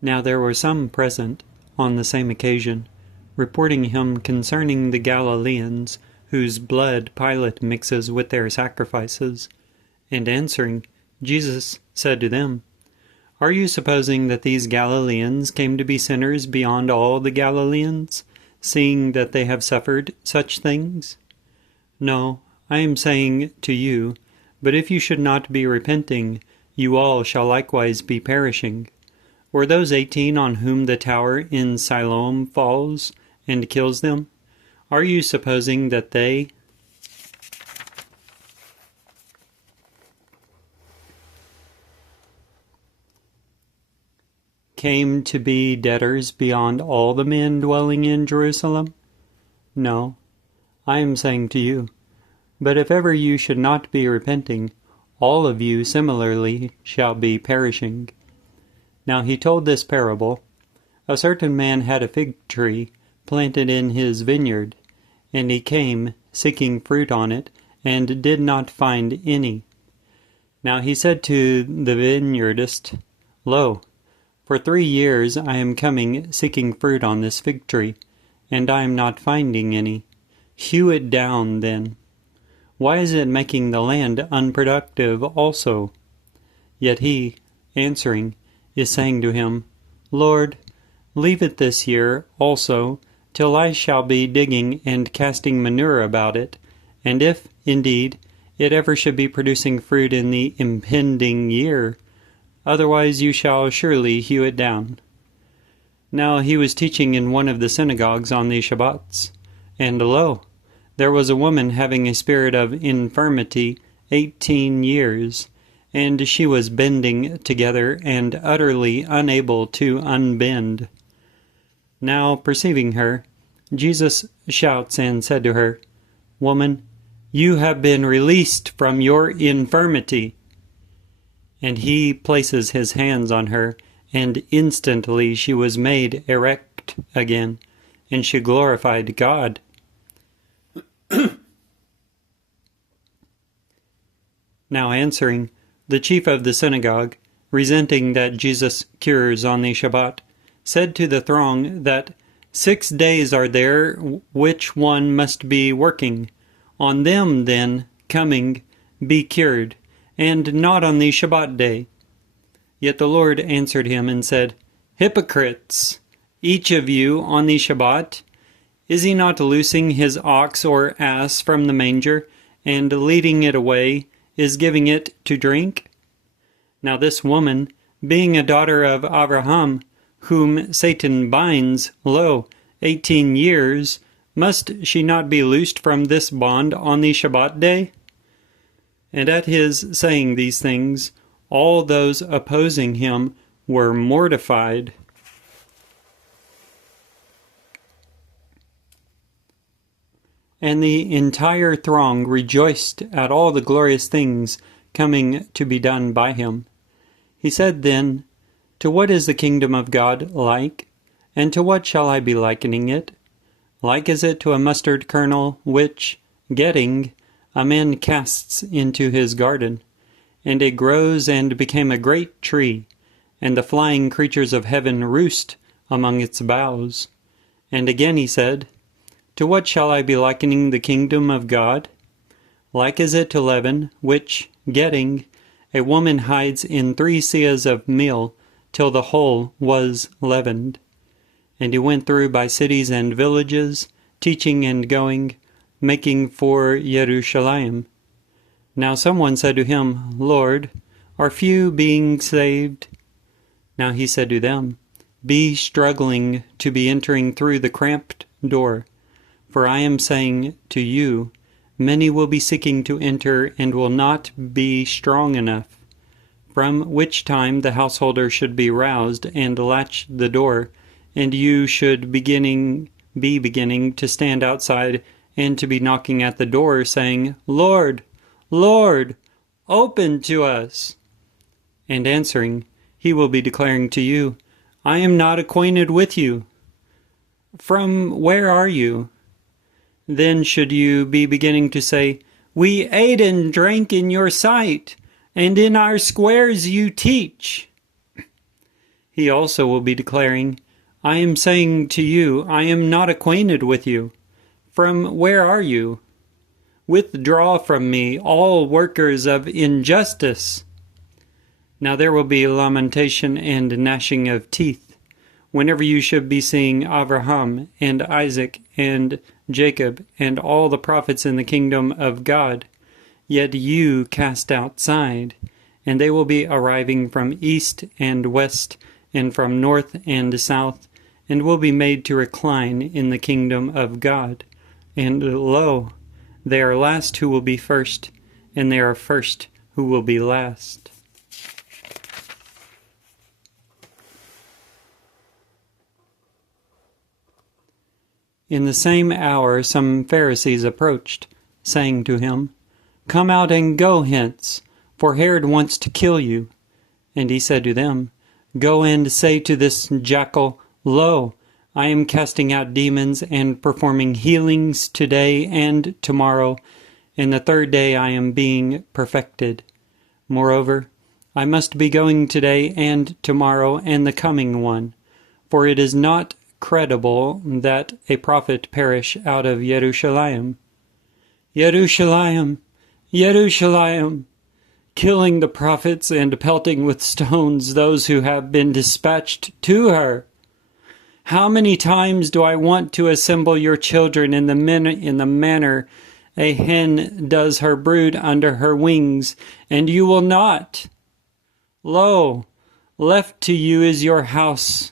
Now there were some present, on the same occasion, reporting him concerning the Galileans, whose blood Pilate mixes with their sacrifices. And answering, Jesus said to them, Are you supposing that these Galileans came to be sinners beyond all the Galileans, seeing that they have suffered such things? No, I am saying to you, but if you should not be repenting, you all shall likewise be perishing. Or those 18 on whom the tower in Siloam falls and kills them, are you supposing that they came to be debtors beyond all the men dwelling in Jerusalem? No, I am saying to you, but if ever you should not be repenting, all of you similarly shall be perishing. Now he told this parable. A certain man had a fig tree planted in his vineyard, and he came, seeking fruit on it, and did not find any. Now he said to the vineyardist, Lo, for 3 years I am coming, seeking fruit on this fig tree, and I am not finding any. Hew it down, then. Why is it making the land unproductive also? Yet he, answering, is saying to him, Lord, leave it this year also, till I shall be digging and casting manure about it, and if, indeed, it ever should be producing fruit in the impending year, otherwise you shall surely hew it down. Now he was teaching in one of the synagogues on the Shabbats, and lo, there was a woman having a spirit of infirmity 18 years, and she was bending together and utterly unable to unbend. Now, perceiving her, Jesus shouts and said to her, Woman, you have been released from your infirmity. And he places his hands on her, and instantly she was made erect again, and she glorified God. Now answering, the chief of the synagogue, resenting that Jesus cures on the Shabbat, said to the throng that 6 days are there which one must be working. On them, then, coming, be cured, and not on the Shabbat day. Yet the Lord answered him and said, Hypocrites, each of you on the Shabbat, is he not loosing his ox or ass from the manger, and leading it away, is giving it to drink? Now this woman, being a daughter of Abraham, whom Satan binds, 18 years, must she not be loosed from this bond on the Shabbat day? And at his saying these things, all those opposing him were mortified. And the entire throng rejoiced at all the glorious things coming to be done by him. He said then, To what is the kingdom of God like? And to what shall I be likening it? Like is it to a mustard kernel, which, getting, a man casts into his garden, and it grows and became a great tree, and the flying creatures of heaven roost among its boughs. And again he said, To what shall I be likening the kingdom of God? Like is it to leaven, which, getting, a woman hides in 3 seahs of meal, till the whole was leavened. And he went through by cities and villages, teaching and going, making for Jerusalem. Now someone said to him, Lord, are few being saved? Now he said to them, Be struggling to be entering through the cramped door. For I am saying to you, many will be seeking to enter and will not be strong enough, from which time the householder should be roused and latch the door, and you should be beginning to stand outside and to be knocking at the door, saying, Lord, Lord, open to us. And answering, he will be declaring to you, I am not acquainted with you. From where are you? Then should you be beginning to say, We ate and drank in your sight, and in our squares you teach. he also will be declaring, I am saying to you, I am not acquainted with you. From where are you? Withdraw from me, all workers of injustice. Now there will be lamentation and gnashing of teeth, whenever you should be seeing Abraham and Isaac and Jacob and all the prophets in the kingdom of God, yet you cast outside, and they will be arriving from east and west, and from north and south, and will be made to recline in the kingdom of God. And lo, they are last who will be first, and they are first who will be last. In the same hour some Pharisees approached, saying to him, Come out and go hence, for Herod wants to kill you. And he said to them, Go and say to this jackal, Lo, I am casting out demons and performing healings today and tomorrow, and the third day I am being perfected. Moreover, I must be going today and tomorrow and the coming one, for it is not credible that a prophet perish out of Jerusalem. Jerusalem, Jerusalem, killing the prophets and pelting with stones those who have been dispatched to her. How many times do I want to assemble your children in the manner a hen does her brood under her wings, and you will not? Lo, left to you is your house.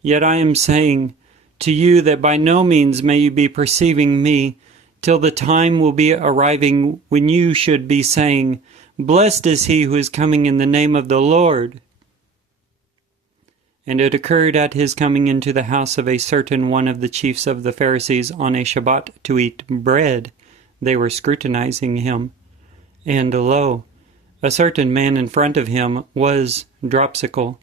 Yet I am saying to you that by no means may you be perceiving me, till the time will be arriving when you should be saying, Blessed is he who is coming in the name of the Lord. And it occurred at his coming into the house of a certain one of the chiefs of the Pharisees on a Shabbat to eat bread. They were scrutinizing him. And lo, a certain man in front of him was dropsical.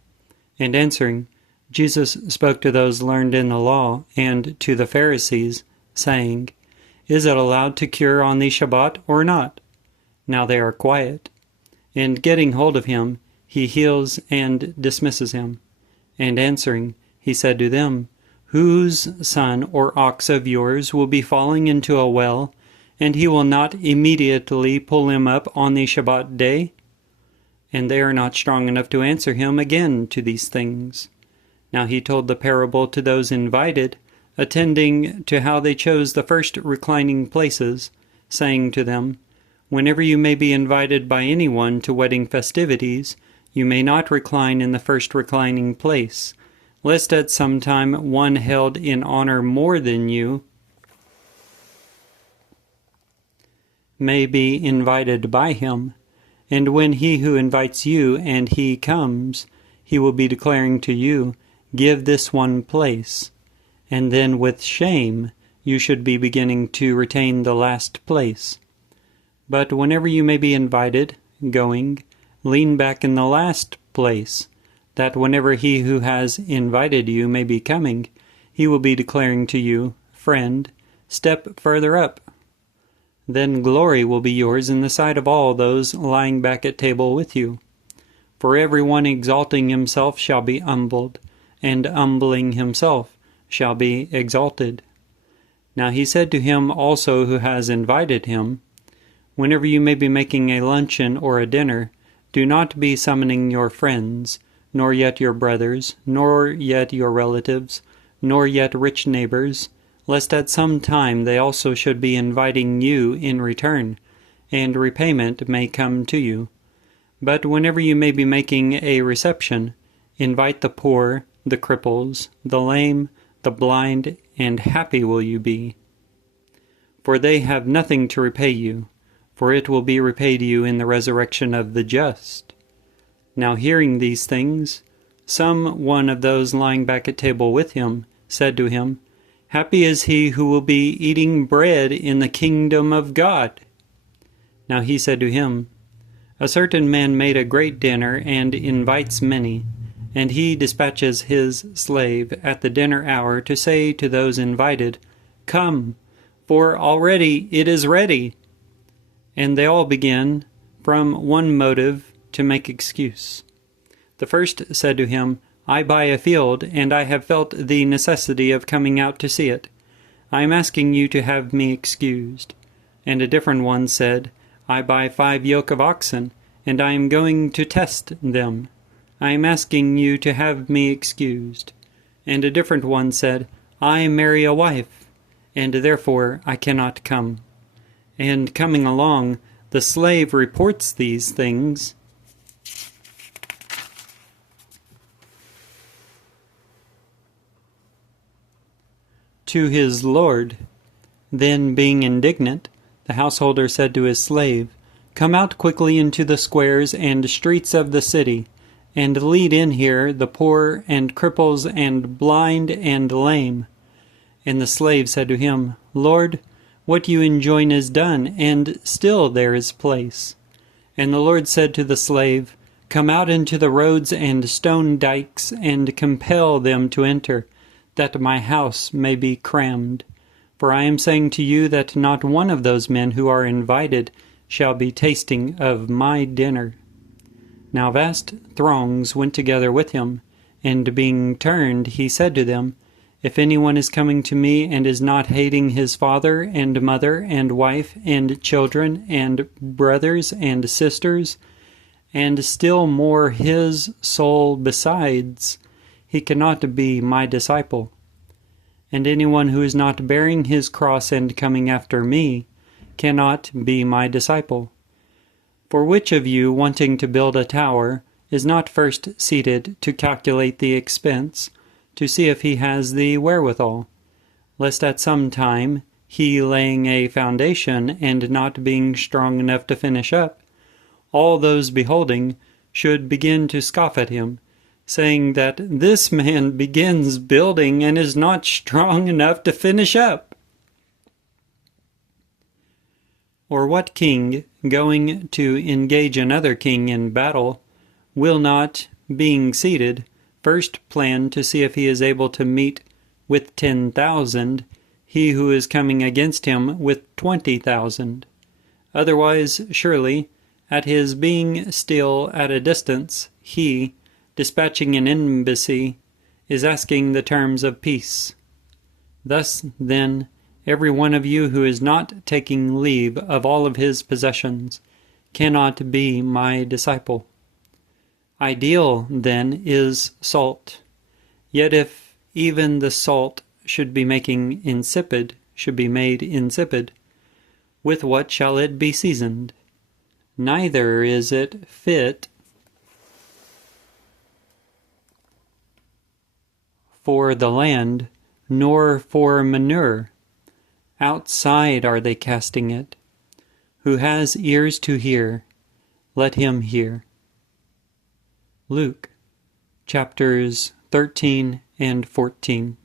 And answering, Jesus spoke to those learned in the law and to the Pharisees, saying, Is it allowed to cure on the Shabbat or not? Now they are quiet. And getting hold of him, he heals and dismisses him. And answering, he said to them, Whose son or ox of yours will be falling into a well, and he will not immediately pull him up on the Shabbat day? And they are not strong enough to answer him again to these things. Now he told the parable to those invited, attending to how they chose the first reclining places, saying to them, Whenever you may be invited by anyone to wedding festivities, you may not recline in the first reclining place, lest at some time one held in honor more than you may be invited by him. And when he who invites you and he comes, he will be declaring to you, Give this one place. And then with shame you should be beginning to retain the last place. But whenever you may be invited, going, lean back in the last place, that whenever he who has invited you may be coming, he will be declaring to you, Friend, step further up. Then glory will be yours in the sight of all those lying back at table with you. For everyone exalting himself shall be humbled, and humbling himself shall be exalted. Now he said to him also who has invited him, Whenever you may be making a luncheon or a dinner, do not be summoning your friends, nor yet your brothers, nor yet your relatives, nor yet rich neighbors, lest at some time they also should be inviting you in return, and repayment may come to you. But whenever you may be making a reception, invite the poor, the cripples, the lame, the blind, and happy will you be. For they have nothing to repay you, for it will be repaid you in the resurrection of the just. Now hearing these things, some one of those lying back at table with him said to him, Happy is he who will be eating bread in the kingdom of God. Now he said to him, A certain man made a great dinner and invites many, and he dispatches his slave at the dinner hour to say to those invited, Come, for already it is ready. And they all begin, from one motive, to make excuse. The first said to him, I buy a field, and I have felt the necessity of coming out to see it. I am asking you to have me excused. And a different one said, I buy 5 yoke of oxen, and I am going to test them. I am asking you to have me excused. And a different one said, I marry a wife, and therefore I cannot come. And coming along, the slave reports these things to his lord. Then, being indignant, the householder said to his slave, Come out quickly into the squares and streets of the city, and lead in here the poor and cripples and blind and lame. And the slave said to him, Lord, what you enjoin is done, and still there is place. And the Lord said to the slave, Come out into the roads and stone dikes, and compel them to enter, that my house may be crammed. For I am saying to you that not one of those men who are invited shall be tasting of my dinner. Now vast throngs went together with him, and being turned, he said to them, If anyone is coming to me and is not hating his father and mother and wife and children and brothers and sisters, and still more his soul besides, he cannot be my disciple. And anyone who is not bearing his cross and coming after me cannot be my disciple. For which of you, wanting to build a tower, is not first seated to calculate the expense, to see if he has the wherewithal, lest at some time, he laying a foundation and not being strong enough to finish up, all those beholding should begin to scoff at him, saying that this man begins building and is not strong enough to finish up? Or what king, going to engage another king in battle, will not, being seated, first plan to see if he is able to meet with 10,000 he who is coming against him with 20,000? Otherwise, surely, at his being still at a distance, he, dispatching an embassy, is asking the terms of peace. Thus, then, every one of you who is not taking leave of all of his possessions cannot be my disciple. Ideal, then, is salt. Yet if even the salt should be made insipid, with what shall it be seasoned? Neither is it fit for the land, nor for manure. Outside are they casting it. Who has ears to hear, let him hear. Luke, chapters 13 and 14.